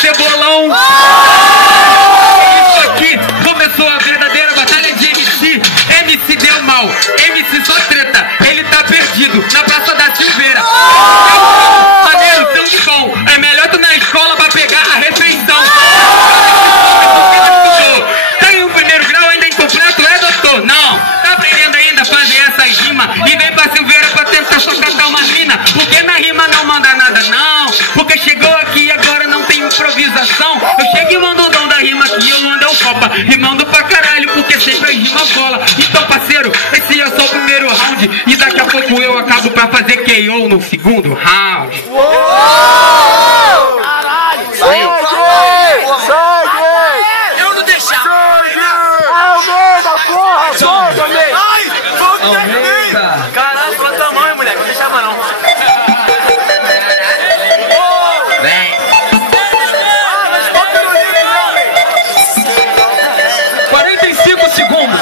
Cebolão. Isso aqui começou a verdadeira batalha de MC. MC deu mal, MC só treta. Ele tá perdido na Praça da Silveira. Maneiro, sangue bom. É melhor tu na escola pra pegar a refeição. Tá em um primeiro grau ainda incompleto, é doutor? Não, tá aprendendo ainda a fazer essas rimas. E vem pra Silveira pra tentar só cantar uma mina. Porque na rima não manda nada não. Porque chegou aqui e agora não tem improvisação. Eu chego e mando o dom da rima aqui, eu mando o copa. Rimando pra caralho, porque sempre as rimas cola. Então parceiro, esse é só o primeiro round. E daqui a pouco eu acabo pra fazer KO no segundo round. Caralho! Segue! Eu não deixava! Almeida, porra! Solta, Almeida! Ai! Almeida! Caralho, qual o tamanho, moleque? Não deixava não. Vem! 45 segundos!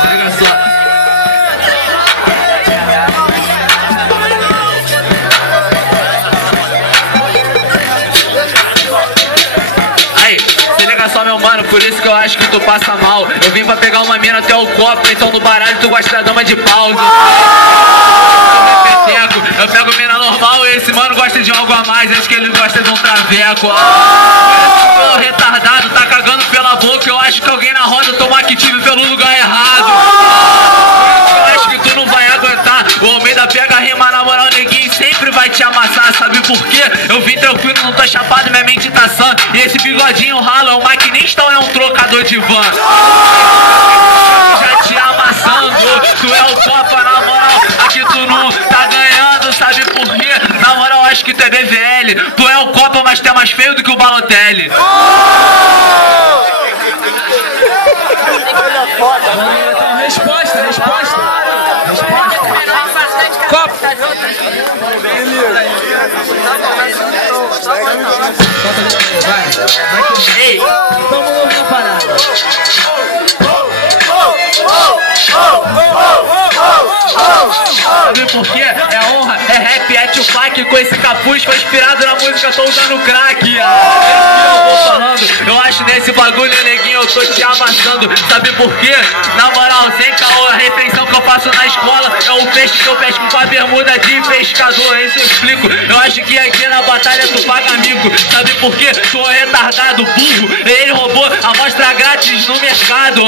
Olha só. Aí, se liga só, meu mano, por isso que eu acho que tu passa mal. Eu vim pra pegar uma mina até o copo, então no baralho tu gosta da dama de pausa. Eu pego mina normal e esse mano gosta de algo a mais. Acho que ele gosta de um traveco. Ô retardado, tá cagando pela boca. Eu acho que alguém na roda tomou Active pelo lugar errado. Eu acho que tu não vai aguentar. O Almeida pega a rima na moral, neguinho sempre vai te amassar. Sabe por quê? Eu vim tranquilo, não tô chapado, minha mente tá sã. E esse bigodinho ralo é um maquinista ou é um trocador de van? Já te amassando, tu é o topa na moral. Aqui tu não tá ganhando, sabe por quê? Na moral, acho que tu é BVL. Tu é o Copa, mas tu é mais feio do que o Balotelli. Resposta. Copa. Ei, Vamos ouvir uma parada. sabe por quê? É honra, é rap, é Tupac. Com esse capuz foi inspirado na música Tô Usando Crack. Eu vou falando, eu acho nesse bagulho, neguinho, eu tô te amassando. Sabe por quê? Na moral, sem caô, a refeição que eu faço na escola é o peixe que eu pesco com a bermuda de pescador. Isso eu explico. Eu acho que aqui na batalha tu paga amigo. Sabe por quê? Tu é retardado, burro. Ele roubou a amostra grátis no mercado.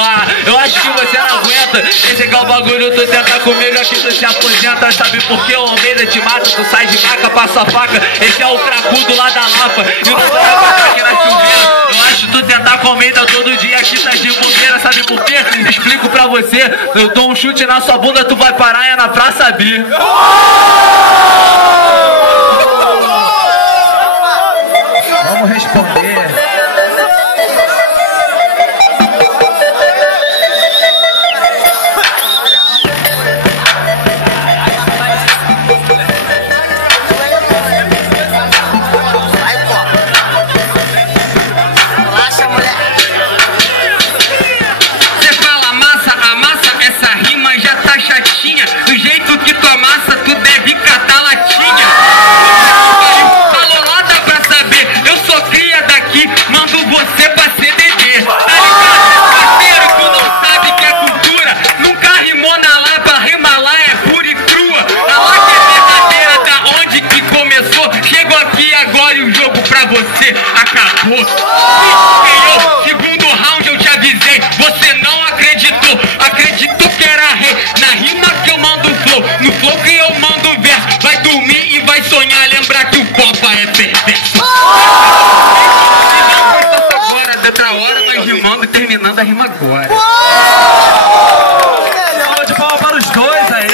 Eu acho que você não aguenta. Esse aqui é o bagulho, tu tenta comigo aqui, tu se aposenta. Sabe por quê? O Almeida te mata, tu sai de maca, passa a faca. Esse é o cracudo lá da Lapa. E não vai aguentar aqui na Silveira. Eu acho tu tentar com Almeida todo dia aqui tá de bobeira. Sabe por quê? Explico pra você. Eu dou um chute na sua bunda, tu vai parar é na Praça B. Vamos responder. Você fala amassa, essa rima já tá chatinha. Do jeito que tu amassa, tu deve catar latinha. Falou lá, dá pra saber. Eu sou cria daqui, mando você pra CDD. Tá ligado? Parceiro, tu não sabe que é cultura. Nunca rimou na Lapa, rima lá é pura e crua. A Lapa é verdadeira, da onde que começou. Chego aqui agora e o jogo pra você acabou. Ganhou, segundo round eu te avisei. Você não acreditou, acreditou que era rei. Na rima que eu mando flow, no flow que eu mando verso. Vai dormir e vai sonhar, lembrar que o Copa é perverso. Agora, de outra hora, nós rimando e terminando a rima agora. Salva de palmas para os dois aí.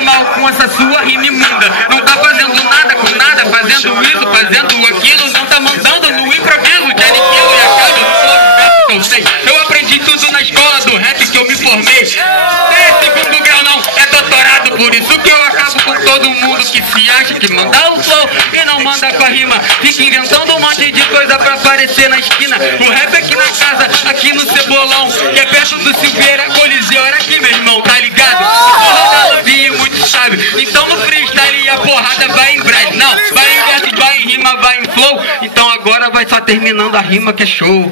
falando mal com essa sua rima imunda. Não tá fazendo nada com nada, fazendo isso, fazendo aquilo. Não tá mandando no improviso, que aniquilo e acaba no flow que eu sei. Eu aprendi tudo na escola do rap que eu me formei. Segundo grau não, é doutorado, por isso que eu acabo com todo mundo que se acha que manda o flow e não manda com a rima. Fica inventando um monte de coisa pra aparecer na esquina. O rap aqui na casa, aqui no Cebolão, que é perto do Silveira Coliseu. Era aqui, meu irmão, tá ligado? Porrada novinha e muito sábio. Então no freestyle a porrada vai em breve. Não, vai em verso, vai em rima, vai em flow. Então agora vai só terminando a rima que é show.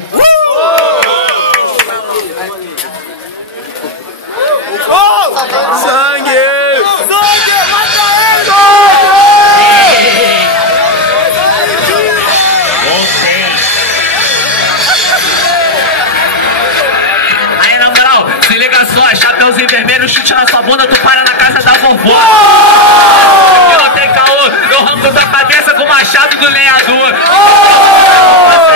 Sangue! Sangue! Mata ele! Aí na moral, se liga só, chapeuzinho vermelho, chute na sua bunda, tu para na casa da vovó. Aqui não tem caô, eu arranco tua cabeça com o machado do lenhador.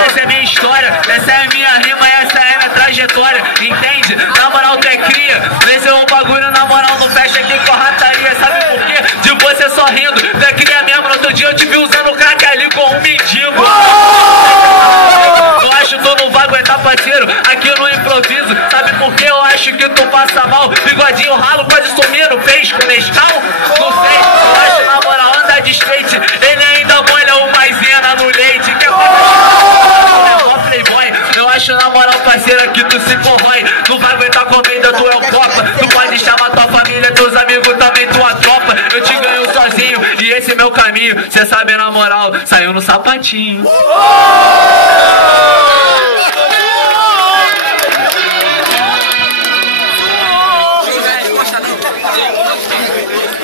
Essa é a minha história, essa é a minha rima, essa é a minha trajetória, entende? Na moral, tu é cria, vê um bagulho, na moral, não fecha aqui com a rataria. Sabe por quê? De você sorrindo, tu é cria mesmo. No outro dia eu te vi usando crack ali com um mendigo. Eu acho que tu não vai aguentar, parceiro, aqui no improviso. Sabe por quê? Eu acho que tu passa mal. Bigodinho ralo, quase sumindo, fez com Nescau. Não sei, eu acho na moral, anda de skate. Ele ainda molha uma maisena no leite. Que é playboy. Eu acho na moral, parceiro, que tu se corrói. Não vai aguentar comida, tu é o copa. Tu pode chamar tua família, teus amigos, também tua tropa. Eu te ganho sozinho e esse é meu caminho. Cê sabe na moral, saiu no sapatinho.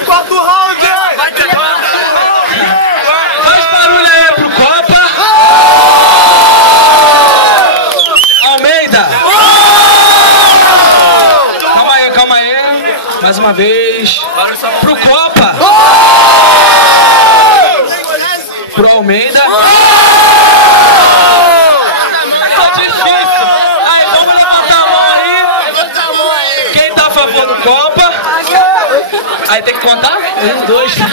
Quarto round! Faz barulho aí pro Copa. Almeida. Calma aí. Mais uma vez. Pro Copa. Pro Almeida. Tá difícil. Aí, vamos levantar a mão aí. Quem tá a favor do Copa? Aí tem que contar? 1, 2, 3.